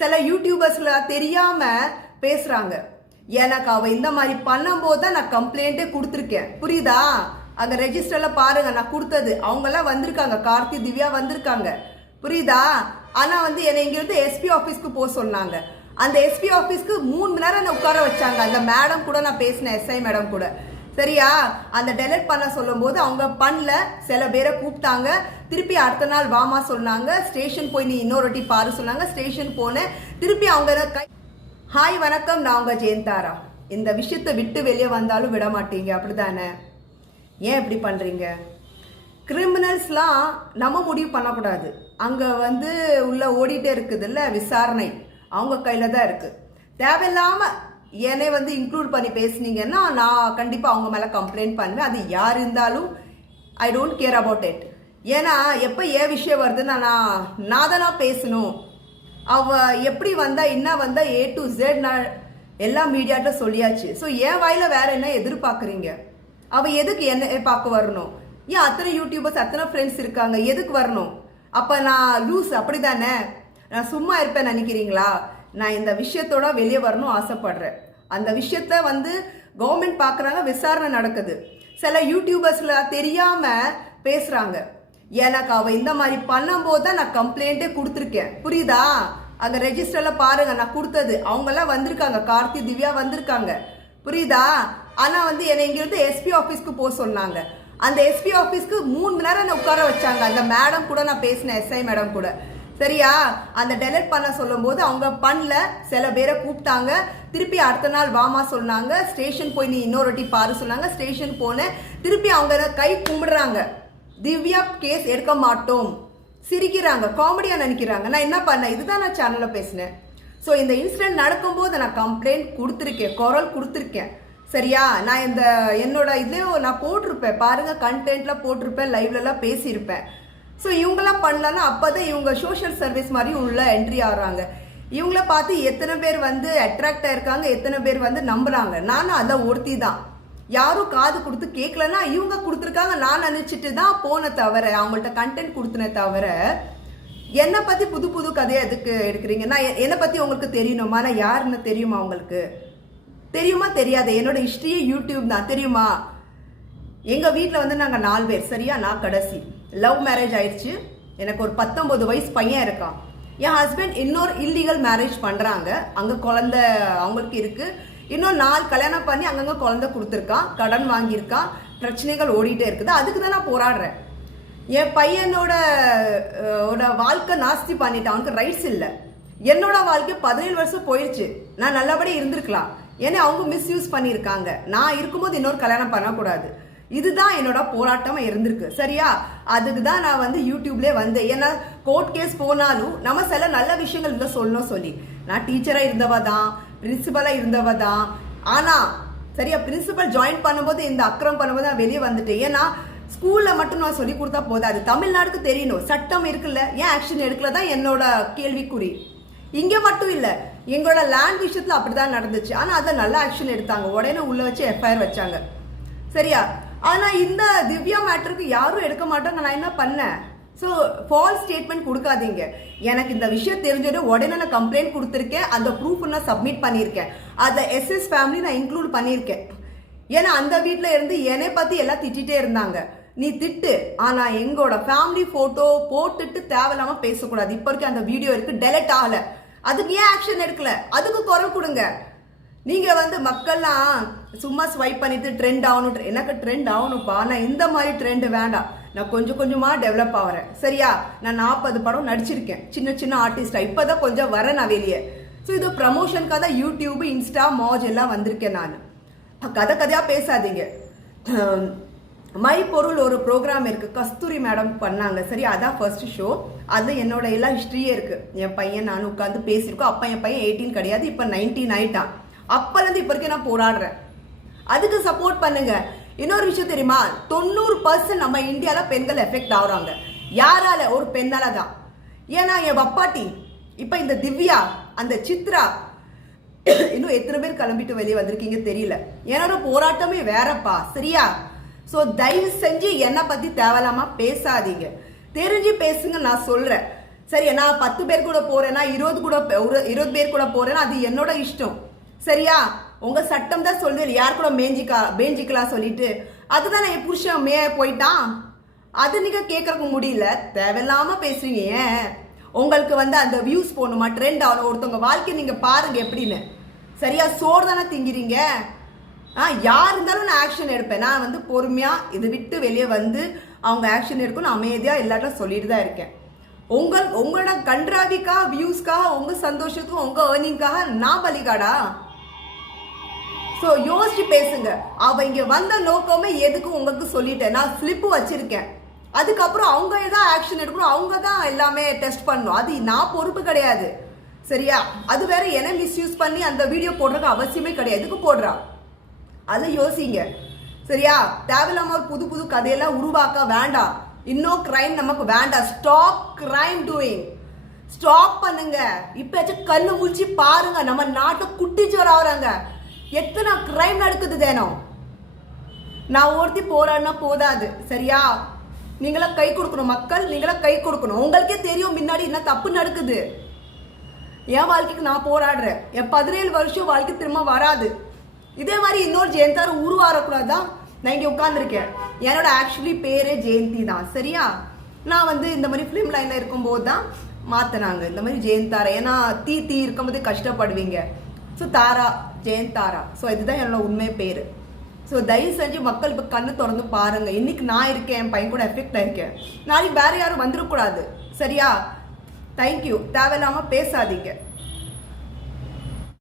சில யூடியூபர்ஸ்ல தெரியாம பேசுறாங்க. எனக்கு அவ இந்த மாதிரி பண்ணும்போது தான் நான் கம்ப்ளைண்டே கொடுத்துருக்கேன். புரியுதா? அங்க ரெஜிஸ்டர்ல பாருங்க, நான் கொடுத்தது. அவங்க எல்லாம் வந்திருக்காங்க, கார்த்தி திவ்யா வந்திருக்காங்க. புரியுதா? ஆனா என்னை இங்கிருந்து எஸ்பி ஆபீஸ்க்கு போக சொன்னாங்க. அந்த எஸ்பி ஆபீஸ்க்கு 3 மணி நேரம் உட்கார வச்சாங்க. அந்த மேடம் கூட நான் பேசினேன், எஸ்ஐ மேடம் கூட. சரியா? அந்த டெலிட் பண்ண சொல்லும் போது அவங்க பண்ணல. சில பேரை கூப்பிட்டாங்க, திருப்பி அடுத்த நாள் வாமா சொன்னாங்க. ஸ்டேஷன் போய் நீ இன்னொரு வாட்டி பாரு சொன்னாங்க. ஸ்டேஷன் போனேன். திருப்பி அவங்க ஹாய் வணக்கம், நான் உங்க ஜெயந்தாரா. இந்த விஷயத்தை விட்டு வெளியே வந்தாலும் விட மாட்டீங்க, அப்படிதானே? ஏன் இப்படி பண்றீங்க? கிரிமினல்ஸ்லாம் நம்ம முடிவு பண்ணக்கூடாது. அங்க உள்ள ஓடிட்டே இருக்குதுல்ல விசாரணை, அவங்க கையில தான் இருக்கு. தேவையில்லாம என்னை இன்க்ளூட் பண்ணி பேசுனீங்கன்னா நான் கண்டிப்பா அவங்க மேல கம்ப்ளைண்ட் பண்ணுவேன். அது யார் இருந்தாலும் I don't care about it. ஏன்னா எப்ப ஏன் விஷயம் வருதுன்னா நான் தானா பேசணும். அவ எப்படி வந்தா என்ன வந்தா A to Z நான் எல்லா மீடியாட்ட சொல்லியாச்சு. ஸோ என் வாயில வேற என்ன எதிர்பார்க்குறீங்க? அவ எதுக்கு என்ன பார்க்க வரணும்? ஏன் அத்தனை யூடியூபர்ஸ் அத்தனை ஃப்ரெண்ட்ஸ் இருக்காங்க, எதுக்கு வரணும்? அப்ப நான் லூஸ் அப்படிதானே? நான் சும்மா இருப்பேன் நினைக்கிறீங்களா? நான் இந்த விஷயத்தோட வெளியே வரணும் ஆசைப்படுறேன். அந்த விஷயத்த கவர்மெண்ட் பார்க்குறாங்க, விசாரணை நடக்குது. சில யூடியூபர்ஸ்ல தெரியாம பேசுறாங்க. எனக்கு அவ இந்த மாதிரி பண்ணும்போது தான் நான் கம்ப்ளைண்டே கொடுத்துருக்கேன். புரியுதா? அங்க ரெஜிஸ்டர்ல பாருங்க, நான் கொடுத்தது. அவங்க எல்லாம் வந்திருக்காங்க, கார்த்தி திவ்யா வந்திருக்காங்க. புரியுதா? ஆனா என்னை இங்கிருந்து எஸ்பி ஆபீஸ்க்கு போக சொன்னாங்க. அந்த எஸ்பி ஆபீஸ்க்கு 3 மணி நேரம் உட்கார வச்சாங்க. அந்த மேடம் கூட நான் பேசினேன், எஸ்ஐ மேடம் கூட. சரியா? அந்த டெலிட் பண்ண சொல்லும் போது அவங்க பண்ணல. சில பேரை கூப்பிட்டாங்க, திருப்பி அடுத்த நாள் வாமா சொன்னாங்க. ஸ்டேஷன் போய் நீ இன்னொரு வாட்டி பாரு சொன்னாங்க. ஸ்டேஷன் போனேன். திருப்பி அவங்க கை கும்பிடுறாங்க. திவ்யா கேஸ் எடுக்க மாட்டோம், சிரிக்கிறாங்க, காமெடியா நினைக்கிறாங்க. நான் என்ன பண்ணேன்? இதுதான் நான் சேனல்ல பேசினேன். ஸோ இந்த இன்சிடென்ட் நடக்கும்போது நான் கம்ப்ளைண்ட் கொடுத்துருக்கேன், குரல் கொடுத்துருக்கேன். சரியா? நான் என்னோட இதே நான் போட்டிருப்பேன் பாருங்க, கண்டென்ட்ல போட்டிருப்பேன், லைவ்லலாம் பேசியிருப்பேன். ஸோ இவங்கெல்லாம் பண்ணலன்னா அப்போதான் இவங்க சோஷியல் சர்வீஸ் மாதிரி உள்ள என்ட்ரி ஆகிறாங்க. இவங்கள பார்த்து எத்தனை பேர் அட்ராக்ட் ஆயிருக்காங்க, எத்தனை பேர் நம்புறாங்க. நானும் அதை ஒருத்தி தான். யாரும் காது கொடுத்து கேட்கலன்னா இவங்க கொடுத்துருக்காங்க நான் நினைச்சிட்டு தான் போன தவிர, அவங்கள்ட்ட கண்டென்ட் கொடுத்தனே தவிர என்னை பத்தி புது புது கதையை எதுக்கு எடுக்கிறீங்க? நான் என்னை பத்தி உங்களுக்கு தெரியணுமா? நான் யாருன்னு தெரியுமா உங்களுக்கு? தெரியுமா தெரியாது? என்னோட ஹிஸ்டரியே யூடியூப் தான். தெரியுமா? எங்க வீட்டில் நாங்கள் 4 பேர். சரியா? நான் கடைசி. லவ் மேரேஜ் ஆயிடுச்சு. எனக்கு ஒரு 19 வயசு பையன் இருக்கான். என் ஹஸ்பண்ட் இன்னொரு இல்லீகல் மேரேஜ் பண்றாங்க. அங்க குழந்தை அவங்களுக்கு இருக்கு. இன்னும் 4 கல்யாணம் பண்ணி அங்கங்க குழந்தை கொடுத்துருக்கான், கடன் வாங்கியிருக்கான், பிரச்சனைகள் ஓடிட்டே இருக்குது. அதுக்கு தான் நான் போராடுறேன். என் பையனோட வாழ்க்கை நாஸ்தி பண்ணிட்டான். அவனுக்கு ரைட்ஸ் இல்லை. என்னோட வாழ்க்கை 17 வருஷம் போயிடுச்சு. நான் நல்லபடி இருந்திருக்கலாம். ஏன்னா அவங்க மிஸ்யூஸ் பண்ணியிருக்காங்க. நான் இருக்கும்போது இன்னொரு கல்யாணம் பண்ணக்கூடாது. இதுதான் என்னோட போராட்டமா இருந்திருக்கு. சரியா? அதுக்கு தான் நான் யூடியூப்லேயே வந்தேன். ஏன்னா கோர்ட் கேஸ் போனாலும் நம்ம சில நல்ல விஷயங்கள் இல்லை சொல்லணும் சொல்லி. நான் டீச்சரா இருந்தவ தான், பிரின்சிபலா இருந்தவ தான். ஆனா சரியா, பிரின்சிபல் ஜாயின் பண்ணும்போது இந்த அக்கிரம் பண்ணும்போது நான் வெளியே வந்துட்டேன். ஏன்னா ஸ்கூல்ல மட்டும் நான் சொல்லி கொடுத்தா போதாது, தமிழ்நாடுக்கு தெரியணும். சட்டம் இருக்குல்ல, ஏன் ஆக்ஷன் எடுக்கல தான் என்னோட கேள்விக்குறி. இங்க மட்டும் இல்ல, எங்களோட லேண்ட் விஷயத்துல அப்படிதான் நடந்துச்சு. ஆனா அதை நல்ல ஆக்ஷன் எடுத்தாங்க. உடனே உள்ள வச்சு எஃப்ஐஆர் வச்சாங்க. சரியா? ஆனா இந்த திவ்யா மேட்டருக்கு யாரும் எடுக்க மாட்டாங்க. நான் என்ன பண்ணேன்? ஸோ ஃபால்ஸ் ஸ்டேட்மெண்ட் கொடுக்காதீங்க. எனக்கு இந்த விஷயம் தெரிஞ்சது உடனே நான் கம்ப்ளைண்ட் கொடுத்துருக்கேன். அந்த ப்ரூஃப் நான் சப்மிட் பண்ணியிருக்கேன். அதை எஸ்எஸ் ஃபேமிலி நான் இன்க்ளூட் பண்ணியிருக்கேன். ஏன்னா அந்த வீட்டில் இருந்து என்னை பத்தி எல்லாம் திட்டிகிட்டே இருந்தாங்க. நீ திட்டு, ஆனா எங்களோட ஃபேமிலி போட்டோ போட்டுட்டு தேவையில்லாம பேசக்கூடாது. இப்ப வரைக்கும் அந்த வீடியோ இருக்கு, டெலிட் ஆகல. அதுக்கு ஏன் ஆக்ஷன் எடுக்கல? அதுக்கு குரல் கொடுங்க. நீங்க மக்கள்லாம் சும்மா ஸ்வைப் பண்ணிட்டு ட்ரெண்ட் ஆகணும். எனக்கு ட்ரெண்ட் ஆகணும்ப்பா. நான் இந்த மாதிரி ட்ரெண்ட் வேண்டாம். நான் கொஞ்சம் கொஞ்சமா டெவலப் ஆகிறேன். சரியா? நான் 40 படம் நடிச்சிருக்கேன், சின்ன சின்ன ஆர்டிஸ்டா. இப்பதான் கொஞ்சம் வரேன் நான் வெளியே. ஸோ இது ப்ரமோஷனுக்காக தான் யூடியூப், இன்ஸ்டா, மாஜ் எல்லாம் வந்திருக்கேன். நான் கதை கதையா பேசாதீங்க. மை பொருள் ஒரு ப்ரோக்ராம் இருக்கு, கஸ்தூரி மேடம் பண்ணாங்க. சரி, அதான் ஃபர்ஸ்ட் ஷோ. அது என்னோட எல்லா ஹிஸ்டரியே இருக்கு. என் பையன் நானும் உட்காந்து பேசியிருக்கோம். அப்ப என் பையன் 18 கிடையாது, இப்ப 19 ஆயிட்டான். அப்பலேருந்து இப்ப வரைக்கும் நான் போராடுறேன். அதுக்கு சப்போர்ட் பண்ணுங்க. இன்னொரு விஷயம் தெரியுமா? 90% நம்ம இந்தியால பெண்கள் எஃபெக்ட் ஆகுறாங்க. யாரால? ஒரு பெண்ணால தான். ஏன்னா என் வப்பாட்டி, இப்ப இந்த திவ்யா, அந்த சித்ரா, இன்னும் எத்தனை பேர் கிளம்பிட்டு வெளியே வந்திருக்கீங்க தெரியல. என்னோட போராட்டமே வேறப்பா. சரியா? ஸோ தயவு செஞ்சு என்னை பத்தி தேவையில்லாம பேசாதீங்க. தெரிஞ்சு பேசுங்க, நான் சொல்றேன். சரியா? நான் 10 பேர் கூட போறேன்னா 20 பேர் கூட போறேன்னா அது என்னோட இஷ்டம். சரியா? உங்க சட்டம் தான் சொல்லுது யார் கூட மேஞ்சிக்கலாம் சொல்லிட்டு. அதுதான் என் புருஷன் போயிட்டான். அது நீங்க கேட்கறதுக்கு முடியல. தேவையில்லாம பேசுறீங்க. ஏன் உங்களுக்கு அந்த வியூஸ் போகணுமா, ட்ரெண்ட் ஆகணும்? ஒருத்தவங்க வாழ்க்கை நீங்க பாருங்க எப்படின்னு. சரியா? சோறு தானே திங்கிறீங்க. யார் இருந்தாலும் நான் ஆக்ஷன் எடுப்பேன். நான் பொறுமையா இதை விட்டு வெளியே அவங்க ஆக்ஷன் எடுக்கணும், அமைதியா எல்லாரும் சொல்லிட்டு தான் இருக்கேன். உங்களோட கண்ட்ராவிக்காக, வியூஸ்க்காக, உங்க சந்தோஷத்துக்கும் உங்க ஏர்னிங்காக நான் பலிகாடா? ஸோ யோசிச்சு பேசுங்க. அவ இங்க வந்த நோக்கமே எதுக்கு உங்களுக்கு சொல்லிட்டேன். நான் ஸ்லிப்பு வச்சிருக்கேன். அதுக்கப்புறம் அவங்க ஏதாவது ஆக்ஷன் எடுக்கணும், அவங்க தான் எல்லாமே டெஸ்ட் பண்ணணும். அது நான் பொறுப்பு கிடையாது. சரியா? அது வேற என்ன மிஸ்யூஸ் பண்ணி அந்த வீடியோ போடுறதுக்கு அவசியமே கிடையாது. எதுக்கு போடுறா அதை யோசிங்க. சரியா? தேவையில்லாம ஒரு புது புது கதையெல்லாம் உருவாக்க வேண்டாம். இன்னும் கிரைம் நமக்கு வேண்டாம். Stop crime doing. ஸ்டாப் பண்ணுங்க. இப்ப கண்ணு முழிச்சு பாருங்க. நம்ம நாட்டை குட்டிச்சோர் ஆகுறாங்க. எத்தனை கிரைம் நடக்குது தினம். நான் ஒருத்தி போராடினா போதாது. சரியா? நீங்களா கை கொடுக்கணும். மக்கள் நீங்களா கை கொடுக்கணும். உங்களுக்கே தெரியும் முன்னாடி என்ன தப்பு நடக்குது. என் வாழ்க்கைக்கு நான் போராடுறேன். என் 17 வருஷம் வாழ்க்கை திரும்ப வராது. இதே மாதிரி இன்னொரு ஜெயந்தார் உருவாகக்கூடாதான் நான் இங்கே உட்காந்துருக்கேன். என்னோட ஆக்சுவலி பேரே ஜெயந்தி தான். சரியா? நான் இந்த மாதிரி ஃபிலிம் லைனில் இருக்கும்போது தான் மாற்றினாங்க இந்த மாதிரி ஜெயந்தாரா. ஏன்னா தீ இருக்கும்போது கஷ்டப்படுவீங்க. ஸோ தாரா, ஜெயந்தாரா. ஸோ இதுதான் என்னோட உண்மை பேர். ஸோ தயவு செஞ்சு மக்கள் இப்போ கண்ணு திறந்து பாருங்க. இன்னைக்கு நான் இருக்கேன், என் பையன் கூட எஃபெக்ட் ஆயிருக்கேன். நாளைக்கு வேற யாரும் வந்துடக்கூடாது. சரியா? தேங்க்யூ. தேவையில்லாமல் பேசாதீங்க.